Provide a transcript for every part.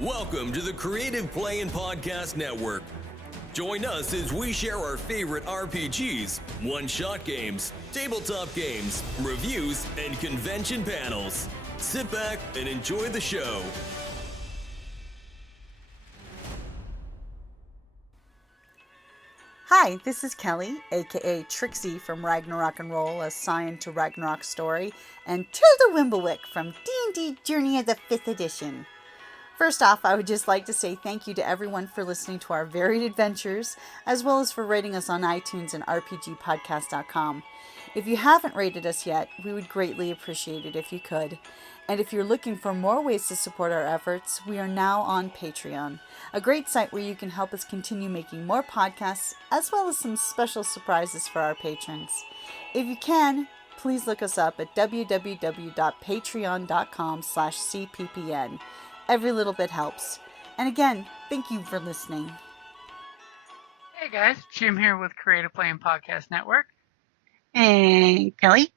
Welcome to the Creative Play and Podcast Network. Join us as we share our favorite RPGs, one-shot games, tabletop games, reviews, and convention panels. Sit back and enjoy the show. Hi, this is Kelly, aka Trixie from Ragnarok and Roll, assigned to Ragnarok Story, and Tilda Wimblewick from D&D Journey of the 5th Edition. First off, I would just like to say thank you to everyone for listening to our varied adventures, as well as for rating us on iTunes and RPGpodcast.com. If you haven't rated us yet, we would greatly appreciate it if you could. And if you're looking for more ways to support our efforts, we are now on Patreon, a great site where you can help us continue making more podcasts, as well as some special surprises for our patrons. If you can, please look us up at www.patreon.com/cppn. Every little bit helps. And again, thank you for listening. Hey guys, Jim here with Creative Play and Podcast Network. And Kelly?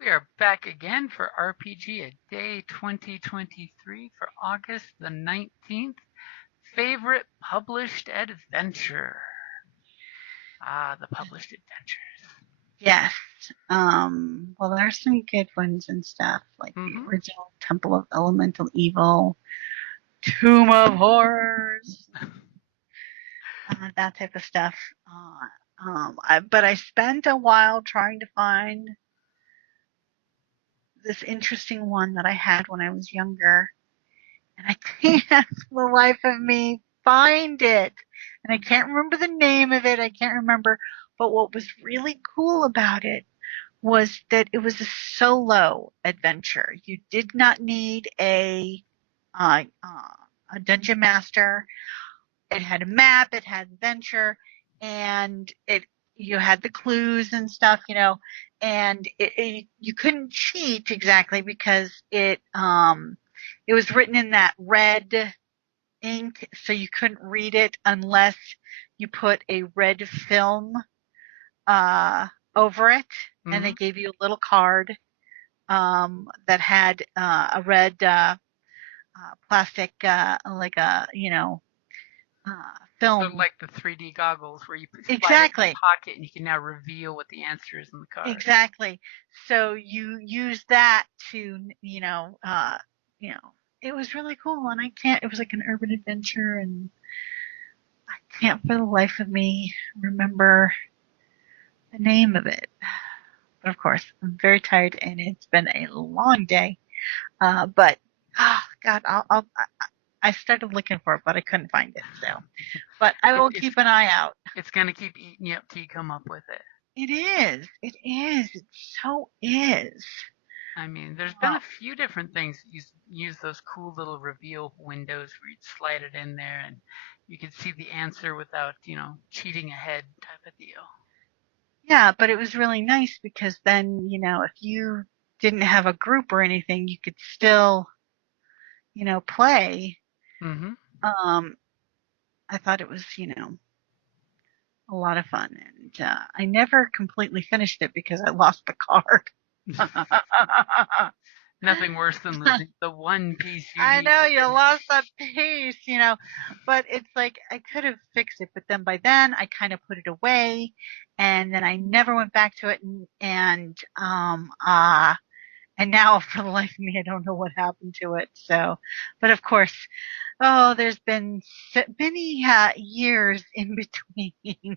We are back again for RPGaDay 2023 for August the 19th. Favorite Published Adventure. The Published Adventures. Yes. Well, there's some good ones and stuff, like the original Temple of Elemental Evil, Tomb of Horrors, that type of stuff. But I spent a while trying to find this interesting one that I had when I was younger, and I can't for the life of me find it. And I can't remember the name of it. I can't remember. But what was really cool about it was that it was a solo adventure. You did not need a dungeon master. It had a map, it had adventure, and you had the clues and stuff, and you couldn't cheat exactly because it was written in that red ink, so you couldn't read it unless you put a red film over it, and they gave you a little card that had a red plastic, like a, film. So like the 3D goggles where you slide Exactly. it in the pocket and you can now reveal what the answer is in the card. Exactly. So you use that to, it was really cool, and it was like an urban adventure, and I can't for the life of me remember the name of it. But of course, I'm very tired, and it's been a long day. But God, I started looking for it, but I couldn't find it. So, but I will keep an eye out. It's gonna keep eating you up till you come up with it. It is. It so is. I mean, there's been a few different things. You use those cool little reveal windows where you'd slide it in there and you could see the answer without, cheating ahead type of deal. Yeah, but it was really nice because then, if you didn't have a group or anything, you could still, play. Mm-hmm. I thought it was, a lot of fun. And I never completely finished it because I lost the card. Nothing worse than losing the one piece you I need. know, you lost that piece, but it's like I could have fixed it, but then by then I kind of put it away, and then I never went back to it, and now for the life of me I don't know what happened to it. So, but of course, there's been many years in between.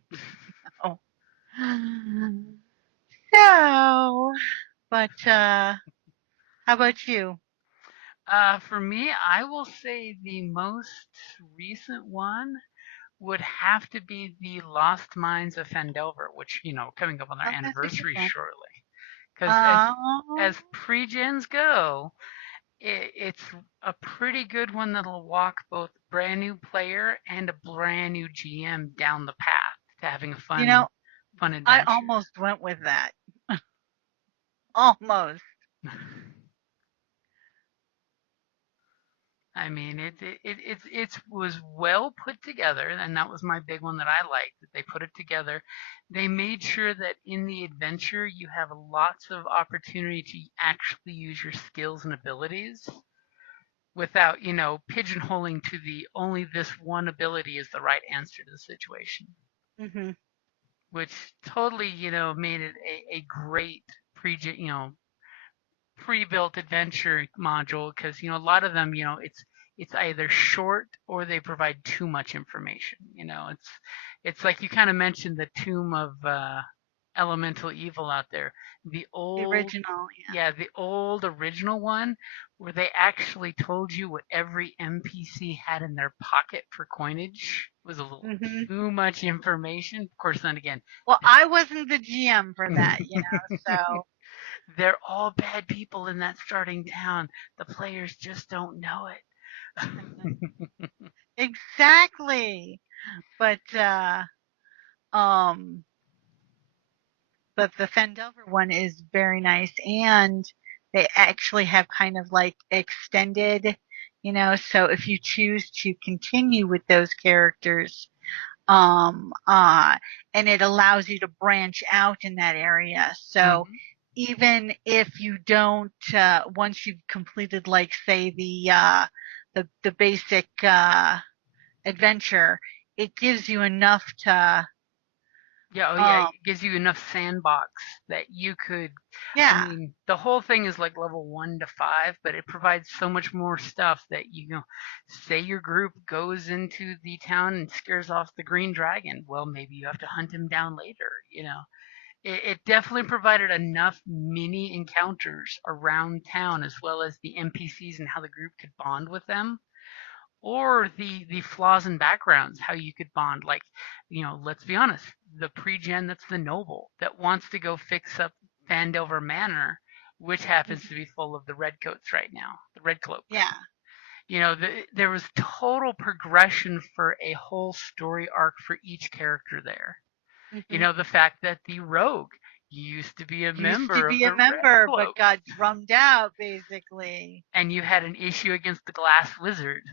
So, but how about you? For me, I will say the most recent one would have to be the Lost Mines of Phandelver, which, coming up on their anniversary shortly. Because as pre-gens go, it's a pretty good one that'll walk both brand new player and a brand new GM down the path to having a fun adventure. I almost went with that. Almost. I mean, it was well put together, and that was my big one that I liked, that they put it together. They made sure that in the adventure you have lots of opportunity to actually use your skills and abilities. without, pigeonholing to the only this one ability is the right answer to the situation, Mm-hmm. which totally, made it a great pre-built adventure module because a lot of them it's either short or they provide too much information. It's like you kind of mentioned the tomb of elemental evil out there, the The old original, yeah, the old original one where they actually told you what every NPC had in their pocket for coinage was a little yeah. Mm-hmm. too much information. Of course, then again, Well, I wasn't the GM for that, so. they're all bad people in that starting town. The players just don't know it. Exactly. But um but the Fendover one is very nice, and they actually have kind of like extended, so if you choose to continue with those characters, um uh and it allows you to branch out in that area. So Mhm. even if you don't, once you've completed, like, say, the basic adventure, it gives you enough to Yeah, oh yeah, um it gives you enough sandbox that you could. I yeah. mean, the whole thing is like level 1 to 5, but it provides so much more stuff that say your group goes into the town and scares off the green dragon. Well, maybe you have to hunt him down later. It definitely provided enough mini encounters around town as well as the NPCs and how the group could bond with them, or the flaws and backgrounds, how you could bond. Like, let's be honest, the pre-gen that's the noble that wants to go fix up Vandover Manor, which happens to be full of the redcoats right now, the red cloaks. Yeah. There was total progression for a whole story arc for each character there. Hmm. The fact that the rogue used to be a Used to member of be a the red member, but cloaks, got drummed out, basically. and you had an issue against the glass wizard,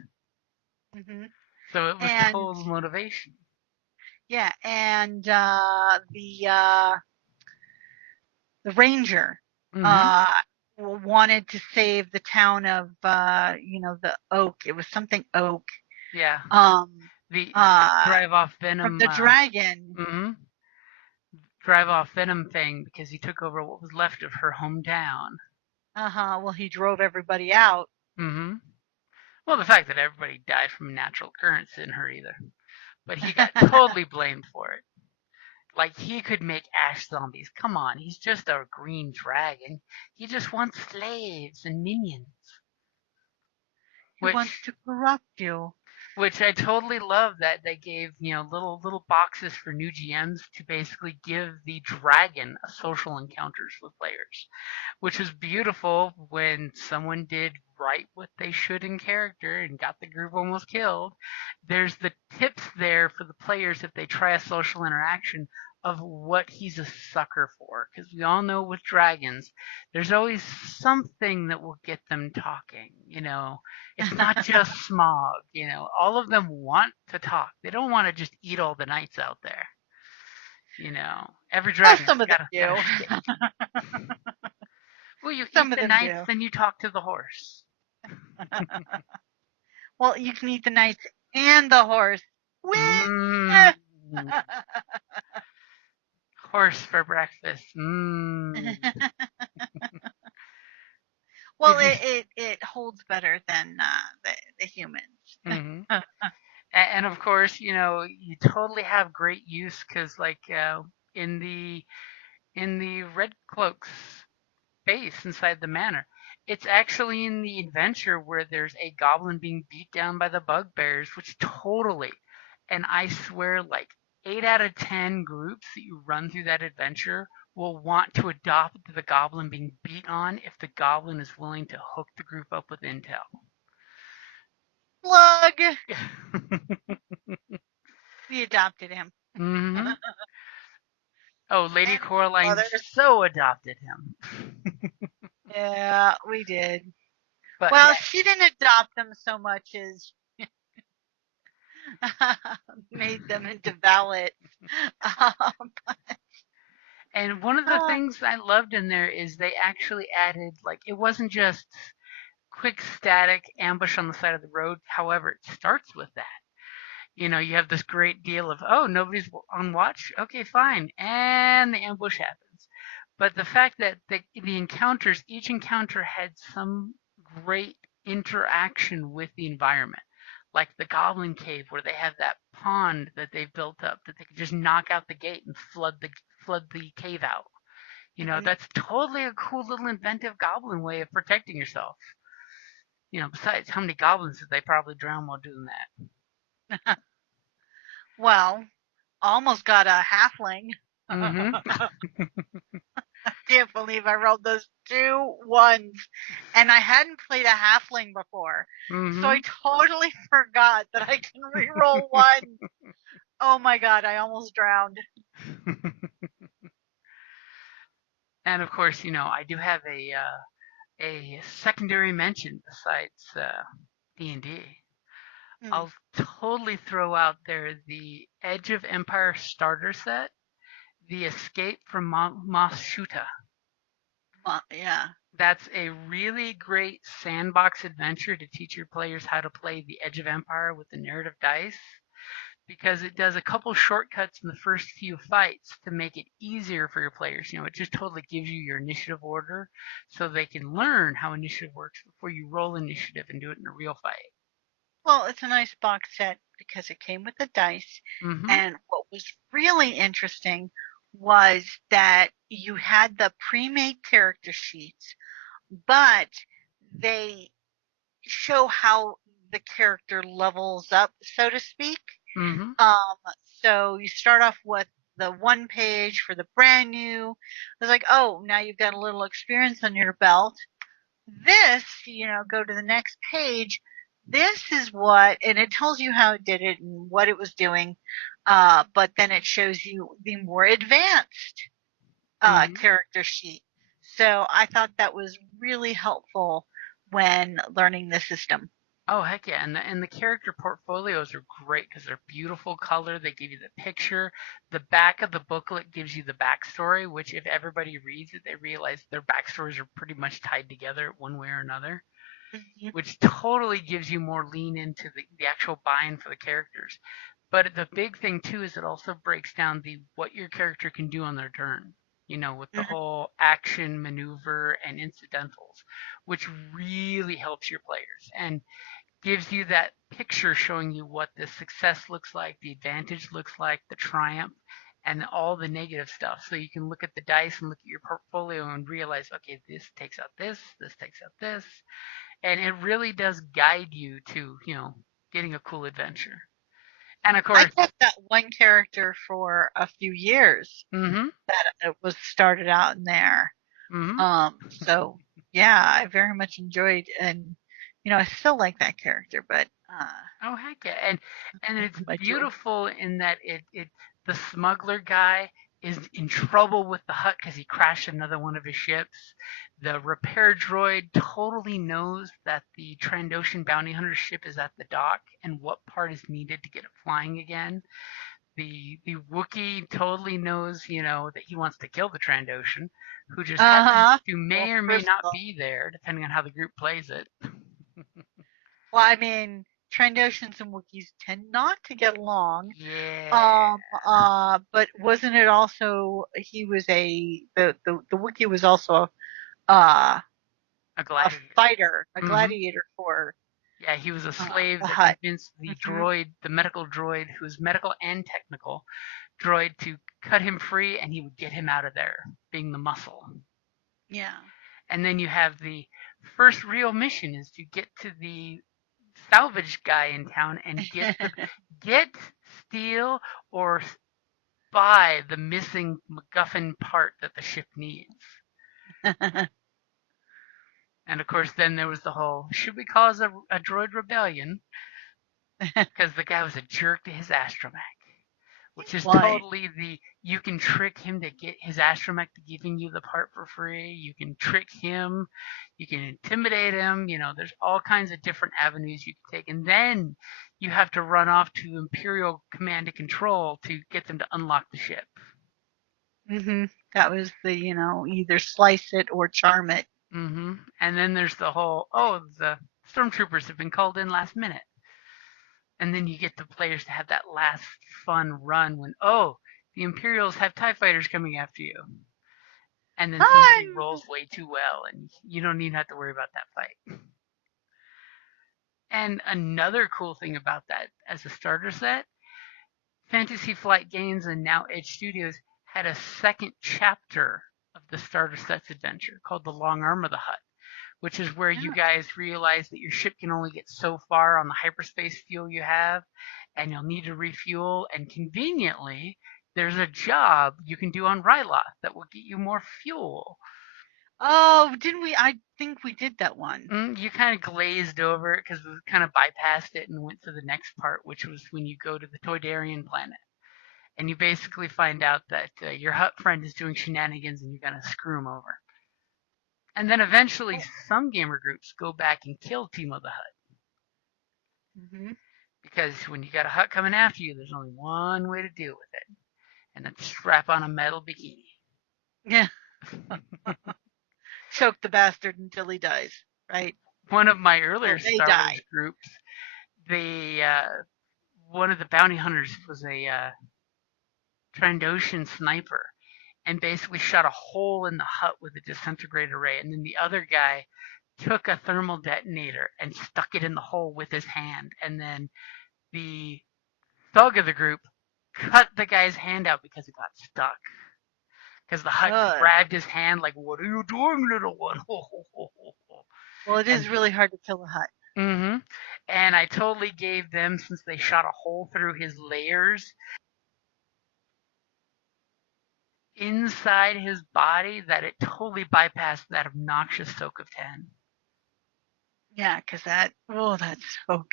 Hmm. so it was And total motivation. yeah, and the ranger Hmm. uh wanted to save the town of, the Oak. It was something Oak. Yeah, Um the uh drive off from venom. the dragon. Hmm Drive off venom thing because he took over what was left of her hometown. Uh-huh. Well, he drove everybody out. Hmm Well, the fact that everybody died from a natural occurrence didn't hurt either, but he got totally blamed for it. Like, he could make ash zombies. Come on, he's just a green dragon. He just wants slaves and minions. He wants Which to corrupt you. which I totally love that they gave, little boxes for new GMs to basically give the dragon a social encounters with players, which was beautiful when someone did right what they should in character and got the group almost killed. There's the tips there for the players if they try a social interaction of what he's a sucker for, because we all know with dragons there's always something that will get them talking. It's not just smog. All of them want to talk. They don't want to just eat all the knights out there. Every Well, dragon's some of them got do. a shtick. Well, you eat Some of the them knights, do. then you talk to the horse. Well, you can eat the knights and the horse. Whee! Mmm. Horse for breakfast. Mmm. Well, If you. it holds better than the humans. Mm-hmm. And of course, you totally have great use because, like, in the Red Cloak's base inside the manor, it's actually in the adventure where there's a goblin being beat down by the bugbears, which totally, and I swear, like 8 out of 10 groups that you run through that adventure will want to adopt the goblin being beat on if the goblin is willing to hook the group up with intel. Plug. We adopted him. Hmm Oh, Lady And Coraline others. so adopted him. Yeah, we did. But Well, yeah, she didn't adopt them so much as made them into valets. Um, and one of the things I loved in there is they actually added, like, it wasn't just quick static ambush on the side of the road. However, it starts with that. You know, you have this great deal of, oh, nobody's on watch? Okay, fine. And the ambush happens. But the fact that the encounters, each encounter had some great interaction with the environment. Like the Goblin Cave, where they have that pond that they've built up that they can just knock out the gate and flood the cave out. You know, that's totally a cool little inventive goblin way of protecting yourself. You know, besides, how many goblins did they probably drown while doing that? Well, almost got a halfling. Mm-hmm. I can't believe I rolled those 2 ones. And I hadn't played a halfling before. Mm-hmm. So I totally forgot that I can reroll 1. Oh my god, I almost drowned. And of course, you know, I do have a secondary mention besides D&D. I'll totally throw out there the Edge of Empire starter set, the Escape from Mos Shuta. Yeah. That's a really great sandbox adventure to teach your players how to play the Edge of Empire with the narrative dice, because it does a couple shortcuts in the first few fights to make it easier for your players. You know, it just totally gives you your initiative order so they can learn how initiative works before you roll initiative and do it in a real fight. Well, it's a nice box set because it came with the dice. Mm-hmm. And what was really interesting was that you had the pre-made character sheets, but they show how the character levels up, so to speak. Mm-hmm. So you start off with the 1 page for the brand new. It's like, oh, now you've got a little experience on your belt. This, you know, go to the next page. This is what, and it tells you how it did it and what it was doing. But then it shows you the more advanced character sheet. So I thought that was really helpful when learning the system. Oh, heck yeah. And the character portfolios are great because they're beautiful color. They give you the picture. The back of the booklet gives you the backstory, which if everybody reads it, they realize their backstories are pretty much tied together one way or another, which totally gives you more lean into the actual buy-in for the characters. But the big thing, too, is it also breaks down what your character can do on their turn, you know, with the whole action, maneuver, and incidentals, which really helps your players and gives you that picture showing you what the success looks like, the advantage looks like, the triumph, and all the negative stuff. So you can look at the dice and look at your portfolio and realize, okay, this takes out this takes out this. And it really does guide you to, you know, getting a cool adventure. And of course, I kept that one character for a few years that it was started out in there. So yeah, I very much enjoyed, and you know, I still like that character, but oh heck yeah, and it's beautiful in that it the smuggler guy is in trouble with the hut because he crashed another one of his ships. The repair droid totally knows that the Trandoshan bounty hunter ship is at the dock and what part is needed to get it flying again. The Wookiee totally knows, you know, that he wants to kill the Trandoshan, who just happens to may or may not be there, depending on how the group plays it. Well, I mean, Trandoshans and Wookiees tend not to get along. Yeah. But wasn't it also he was the Wookiee was also a fighter, a gladiator for. Yeah, he was a slave that convinced the droid, the medical droid, who's medical and technical droid, to cut him free, and he would get him out of there, being the muscle. Yeah. And then you have the first real mission is to get to the salvage guy in town and get, steal, or buy the missing MacGuffin part that the ship needs. And of course, then there was the whole, should we cause a droid rebellion? Because the guy was a jerk to his astromech. Which is totally you can trick him to get his astromech to giving you the part for free. You can trick him. You can intimidate him. You know, there's all kinds of different avenues you can take. And then you have to run off to Imperial Command and Control to get them to unlock the ship. That was the, you know, either slice it or charm it. Mm-hmm. And then there's the whole, the stormtroopers have been called in last minute. And then you get the players to have that last fun run when, the Imperials have TIE fighters coming after you. And then somebody rolls way too well, and you don't even have to worry about that fight. And another cool thing about that, as a starter set, Fantasy Flight Games and now Edge Studios had a second chapter of the starter set's adventure called The Long Arm of the Hutt, which is where you guys realize that your ship can only get so far on the hyperspace fuel you have, and you'll need to refuel, and conveniently, there's a job you can do on Ryloth that will get you more fuel. Oh, didn't we? I think we did that one. You kind of glazed over it because we kind of bypassed it and went to the next part, which was when you go to the Toydarian planet. And you basically find out that your Hutt friend is doing shenanigans and you're going to screw him over. And then eventually some gamer groups go back and kill Timo the Hutt. Mm-hmm. Because when you got a Hutt coming after you, there's only one way to deal with it. And that's strap on a metal bikini. Yeah. Choke the bastard until he dies, right? One of my earlier Star Wars groups, one of the bounty hunters was a Trandoshan sniper and basically shot a hole in the Hutt with a disintegrate array. And then the other guy took a thermal detonator and stuck it in the hole with his hand. And then the thug of the group cut the guy's hand out because it got stuck. Because the Hutt grabbed his hand like, "What are you doing, little one?" Well, it is really hard to kill a Hutt. Mm-hmm. And I totally gave them, since they shot a hole through his layers inside his body, that it totally bypassed that obnoxious soak of 10. Yeah, because that soak.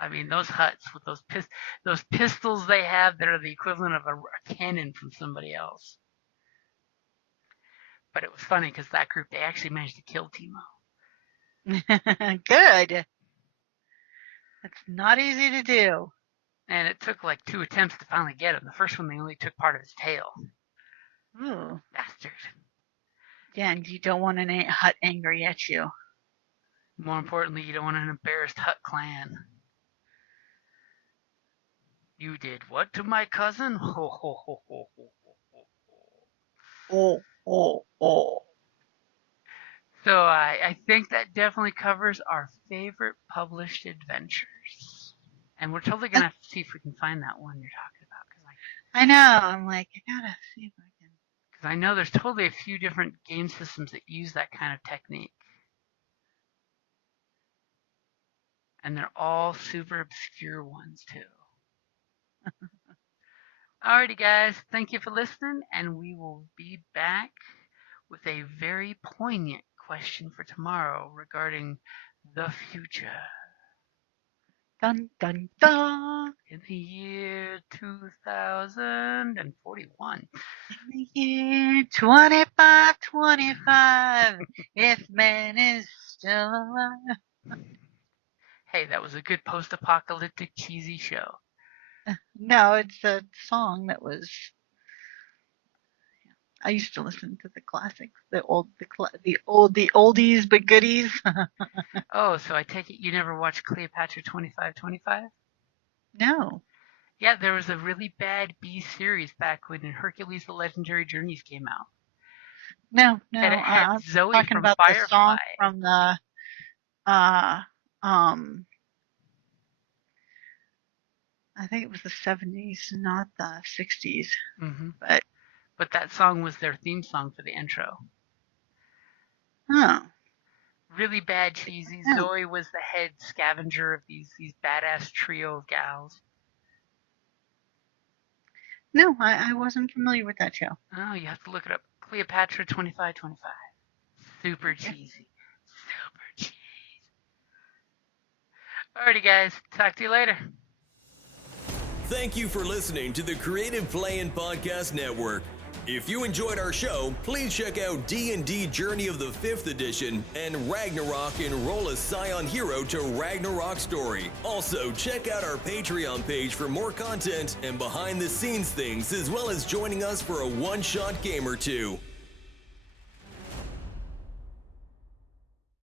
I mean, those Hutts with those pistols they have that are the equivalent of a cannon from somebody else. But it was funny because that group, they actually managed to kill Timo. Good. That's not easy to do. And it took like 2 attempts to finally get him. The first one, they only took part of his tail. Ooh. Bastard. Yeah, and you don't want an Hutt angry at you. More importantly, you don't want an embarrassed Hutt clan. You did what to my cousin? Ho, ho, ho, ho, ho, ho, ho. So I think that definitely covers our favorite published adventures. And we're totally going to have to see if we can find that one you're talking about. I know. I'm like, I got to see if I can. Because I know there's totally a few different game systems that use that kind of technique. And they're all super obscure ones, too. Alrighty, guys. Thank you for listening. And we will be back with a very poignant question for tomorrow regarding the future. Dun, dun, dun. In the year 2041. In the year 2525, if man is still alive. Hey, that was a good post-apocalyptic cheesy show. No, it's a song that was. I used to listen to the classics, the oldies but goodies. Oh, so I take it you never watched Cleopatra 2525? No. Yeah, there was a really bad B series back when Hercules: The Legendary Journeys came out. No. And it had I'm Zoe talking from about Firefly. the song from the I think it was the 70s, not the 60s. Mm-hmm. But that song was their theme song for the intro. Oh. Really bad cheesy. Oh. Zoe was the head scavenger of these badass trio of gals. No, I wasn't familiar with that show. Oh, you have to look it up. Cleopatra 2525. Super cheesy. Super cheesy. Alrighty, guys. Talk to you later. Thank you for listening to the Creative Play-In Podcast Network. If you enjoyed our show, please check out D&D Journey of the 5th Edition and Ragnarok Enroll a Scion Hero to Ragnarok Story. Also, check out our Patreon page for more content and behind-the-scenes things, as well as joining us for a one-shot game or two.